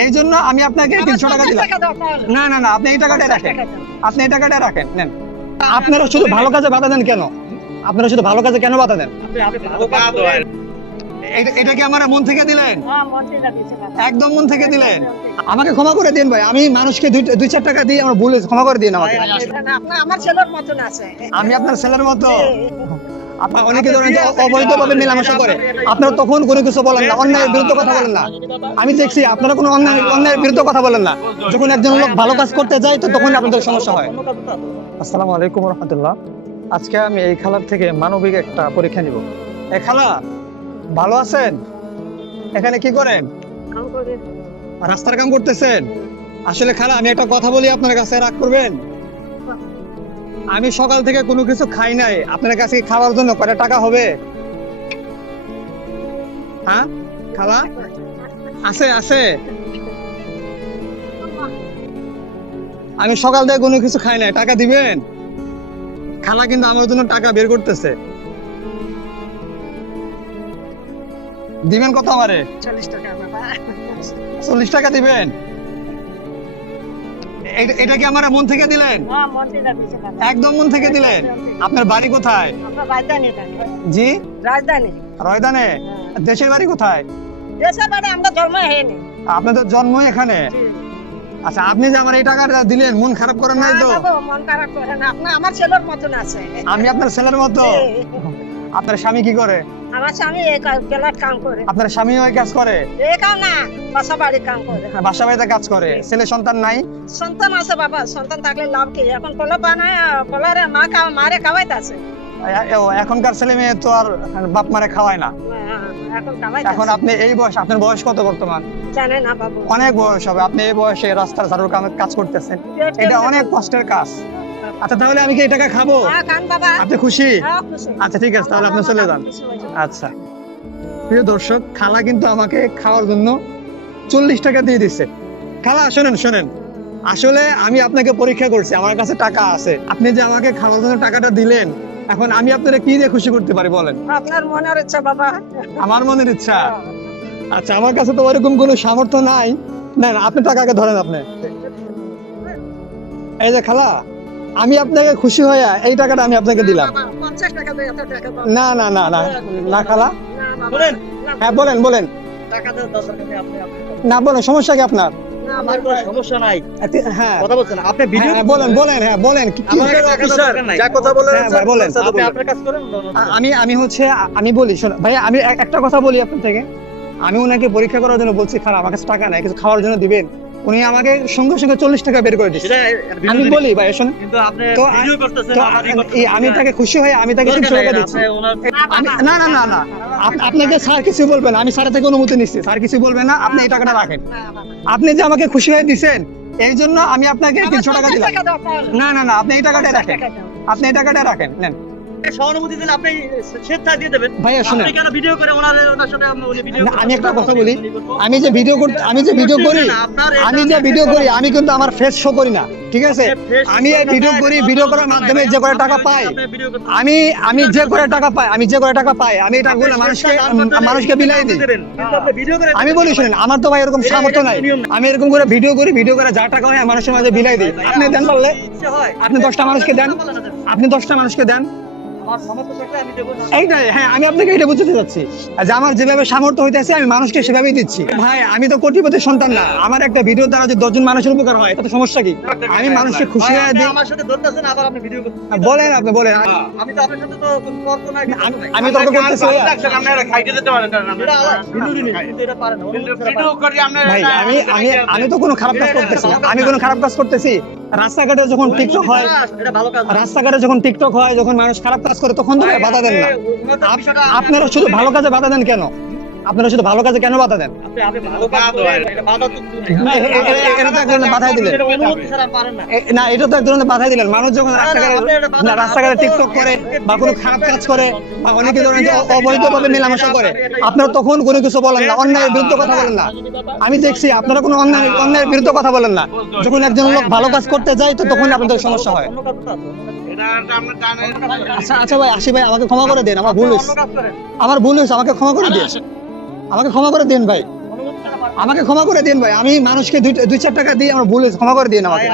এই জন্য আমি আপনাকে 300 টাকা দিলাম। না না না, আপনি এই টাকাটা রাখেন, আপনি এই টাকাটা রাখেন, নেন। আপনারা শুধু ভালো কাজে বাধা দেন কেন? আপনারা শুধু ভালো কাজে কেন বাধা দেন? এটা কি আমার মন থেকে দিলেন? একদম মন থেকে দিলেন। আমাকে ক্ষমা করে দিন ভাই, আমি মানুষকে 2-4 টাকা দিয়ে আমার ভুল হয়েছে, ক্ষমা করে দিন আমাকে। আমার ছেলের মতন আছে। আমি আপনার ছেলের মতো? আপনার অনেকে ধরেন যে অবৈধভাবে মেলামেশা করে, আপনারা তখন কোনো কিছু বলেন না, অন্যায়ের বিরুদ্ধে কথা বলেন না। আমি দেখছি আপনারা কোনো অন্যায়ের বিরুদ্ধে কথা বলেন না। যখন একজন লোক ভালো কাজ করতে যায় তো তখন আপনাদের সমস্যা হয়। আসসালামু আলাইকুম রাহমাতুল্লাহ। আজকে আমি এই খালার থেকে মানবিক একটা পরীক্ষা নিব। এই খালা, ভালো আছেন? এখানে কি করেন? রাস্তার কাম করতেছেন? আসলে খালা, আমি একটা কথা বলি, আপনার কাছে রাগ করবেন? আমি সকাল থেকে কোনো কিছু খাই নাই, আপনার কাছে খাওয়ার জন্য কত টাকা হবে? হ্যাঁ খালা, আছে আছে? আমি সকাল থেকে কোনো কিছু খাই নাই, টাকা দিবেন? খালা কিন্তু আমার জন্য টাকা বের করতেছে, দিবেন কত আমারে? 40 টাকা বাবা। 40 টাকা দিবেন? এটা কি আমার মন থেকে দিলেন? হ্যাঁ, মন থেকে দিয়েছে বাবা। একদম মন থেকে দিলেন। আপনার বাড়ি কোথায়? আমরা রাজধানী থাকি। জি, রাজধানী। রয়দানে। দেশের বাড়ি কোথায়? দেশের বাড়ি আমরা জন্ম হয়নি। আপনাদের জন্ম এখানে? আচ্ছা, আপনি যে আমার এই টাকাটা দিলেন, মন খারাপ করেন নাই তো? না বাবা, মন খারাপ করে না। আপনি আমার ছেলের মতন আছে। আমি আপনার ছেলের মতো? আপনার স্বামী কি করে? আমার স্বামী এই গেলার কাম করে। আপনার স্বামী ওই কাজ করে? এই কাম না, বাসা বাড়ি কাম করে। বাসা বাড়িতে কাজ করে? ছেলে সন্তান নাই? সন্তান আছে বাবা, সন্তান থাকলে লাভ কি? এখন কলা বানায়, কলারে মারে খাওয়াইতাছে। এখনকার ছেলে মেয়ে তো আর বাপ মারে খাওয়ায় না। এখন খাওয়াইতাছে। এখন আপনি এই বয়স, আপনার বয়স কত বর্তমান? জানে না বাবু। অনেক বয়স হবে, আপনি এই বয়সে রাস্তার ঝাড়ুর কাজ করতেছেন, এটা অনেক কষ্টের কাজ। আচ্ছা, তাহলে আমি কি এই টাকা খাবো? হ্যাঁ, খান বাবা। আপনি খুশি? হ্যাঁ, খুশি। আচ্ছা ঠিক আছে, তাহলে আপনি চলে যান। আচ্ছা, প্রিয় দর্শক, খালা কিন্তু আমাকে খাওয়ার জন্য 40 টাকা দিয়ে দিচ্ছে। খালা শোনেন শোনেন, আসলে আমি আপনাকে পরীক্ষা করছি, আমার কাছে টাকা আছে, আপনি যে আমাকে খাওয়ার জন্য টাকাটা দিলেন, এখন আমি আপনারা কি দিয়ে খুশি করতে পারি বলেন? আপনার মনের ইচ্ছা বাবা। আমার মনের ইচ্ছা? আচ্ছা, আমার কাছে তো ওইরকম কোনো সামর্থ্য নাই। না না, আপনি টাকাকে ধরেন। আপনি এই যে খালা, আমি আপনাকে খুশি হয়ে এই টাকাটা আমি আপনাকে দিলাম। 50 টাকা দিয়ে এত টাকা বাবা। না না না না না খালা, না বাবা। বলেন। হ্যাঁ বলেন বলেন। টাকা দেওয়ার দরকার নেই, আপনি না বলেন, সমস্যা কি আপনার? না আমার বাবা। কোনো সমস্যা নাই। হ্যাঁ কথা বলছেন আপনি ভিডিও হ্যাঁ, বলেন বলেন, হ্যাঁ বলেন কি- কি- আমার কাছে অফিসার, দরকার নাই। যা কথা বলেন, হ্যাঁ, ভাই, বলেন। আপনি আপনার কাজ করেন। আমি হচ্ছে আমি বলি, শোনো ভাইয়া, আমি একটা কথা বলি আপনার থেকে। আমি ওনাকে পরীক্ষা করার জন্য বলছি, খারাপ আমার কাছে টাকা নাই, কিছু খাওয়ার জন্য দিবেন। উনি আমাকে সঙ্গে সঙ্গে 40 টাকা বের করে দিচ্ছে। সেটা আমি বলি ভাই শোনেন, কিন্তু আপনি তো ভিডিও করতেছেন, তো আমার ই করতেছেন। আমি তাকে খুশি হয়ে আমি তাকে 300 টাকা দিচ্ছি। আপনি ওনার না না না না, আপনাকে স্যার কিছু বলবেন, আমি স্যারের থেকে অনুমতি নিচ্ছি, স্যার কিছু বলবেন না, আপনি এই টাকাটা রাখেন। না বাবা। আপনি যে আমাকে খুশি হয়ে দিচ্ছেন, এই জন্য আমি আপনাকে 300 টাকা 50 দিলাম। টাকা দাও তাহলে। না না না, আপনি এই টাকাটা 50 রাখেন, টাকা দাও। আপনি এই টাকাটা রাখেন, নেন। সহানুভূতি দিলে আপনি স্বেচ্ছায় দিয়ে দেবেন। ভাইয়া শোনেন, আপনি কেন ভিডিও করে ওনার সাথে উনি ভিডিও না, আমি একটা কথা বলি, আমি যে ভিডিও করি, আমি যে ভিডিও করি আমি কিন্তু আমার ফেস শো করি না, ঠিক আছে? আমি এই ভিডিও করি, ভিডিও করার মাধ্যমে যে করে টাকা পাই, আমি যে করে টাকা পাই, আমি এই টাকাগুলো মানুষকে বিলাই দিই। আমি বলি শুনেন, আমার তো ভাই এরকম সামর্থ্য নাই, আমি এরকম করে ভিডিও করি, ভিডিও করে যা টাকা হয় মানুষের মাঝে বিলাই দিই। আপনি দেন পারলে, আপনি 10টা মানুষকে দেন, আপনি 10টা মানুষকে দেন। এইটাই, হ্যাঁ, আমি আপনাকে এটা বুঝতে চাচ্ছি যে আমার যেভাবে সামর্থ্য হইতেছে আমি মানুষকে সেভাবেই দিচ্ছি। ভাই, আমি তো কোটিপতির সন্তান না, আমার একটা ভিডিও দ্বারা যদি 10 জন মানুষের উপকার হয় তাতে সমস্যা কি? আমি মানুষকে খুশি হয়ে দিই। আমার সাথে ধরতেছেন, আবার আপনি ভিডিও করতেছেন। বলেন, আপনি বলেন। আমি তো আপনার সাথে তো কোনো তর্ক নাই, কিছু নাই। আমি তর্ক করতেছি ভাইয়া? এটা আলাদা, ভিডিও রিলিজ, কিন্তু এটা পারেন না। ভাই, আমি তো কোনো খারাপ কাজ করতেছি না, আমি কোনো খারাপ কাজ করতেছি? রাস্তাঘাটে যখন টিকটক হয়, এটা ভালো কাজ। রাস্তাঘাটে যখন টিকটক হয়, যখন মানুষ খারাপ কাজ করে তখন তো বাধা দেন না। আপনারা শুধু ভালো কাজে বাধা দেন কেন? আপনারা শুধু ভালো কাজে কেন বাধা দেন? আপনি ভালো কাজ করেন, এটা বাধা তো নাই। না, এটা তো এক ধরনের বাধাই দিলেন। এটা অনুমতি ছাড়া পারেন না। না, এটা তো এক ধরনের বাধাই দিলেন। মানুষ যখন রাস্তাঘাটে টিকটক করে বা কোনো খারাপ কাজ করে বা অনেকে ধরেন যে অবৈধভাবে মেলামেশা করে, আপনারা তখন কোনো কিছু বলেন না, অন্যায়ের বিরুদ্ধে কথা বলেন না। আমি দেখছি আপনারা কোনো অন্যায়ের বিরুদ্ধে কথা বলেন না। যখন একজন লোক ভালো কাজ করতে যায় তো তখন আপনাদের সমস্যা হয়। অন্য কাজ তো আছে। আচ্ছা আচ্ছা ভাই, আসি ভাই, আমাকে ক্ষমা করে দেন, আমার ভুল হয়েছে, অন্য কাজ করেন। আমাকে ক্ষমা করে দিন, আমাকে ক্ষমা করে দিন ভাই। অনুমতি ছাড়া পারেন আমাকে ক্ষমা করে দিন ভাই, আমি মানুষকে দুই চার টাকা দিয়ে আমার ভুল হয়েছে, ক্ষমা করে দিন আমাকে।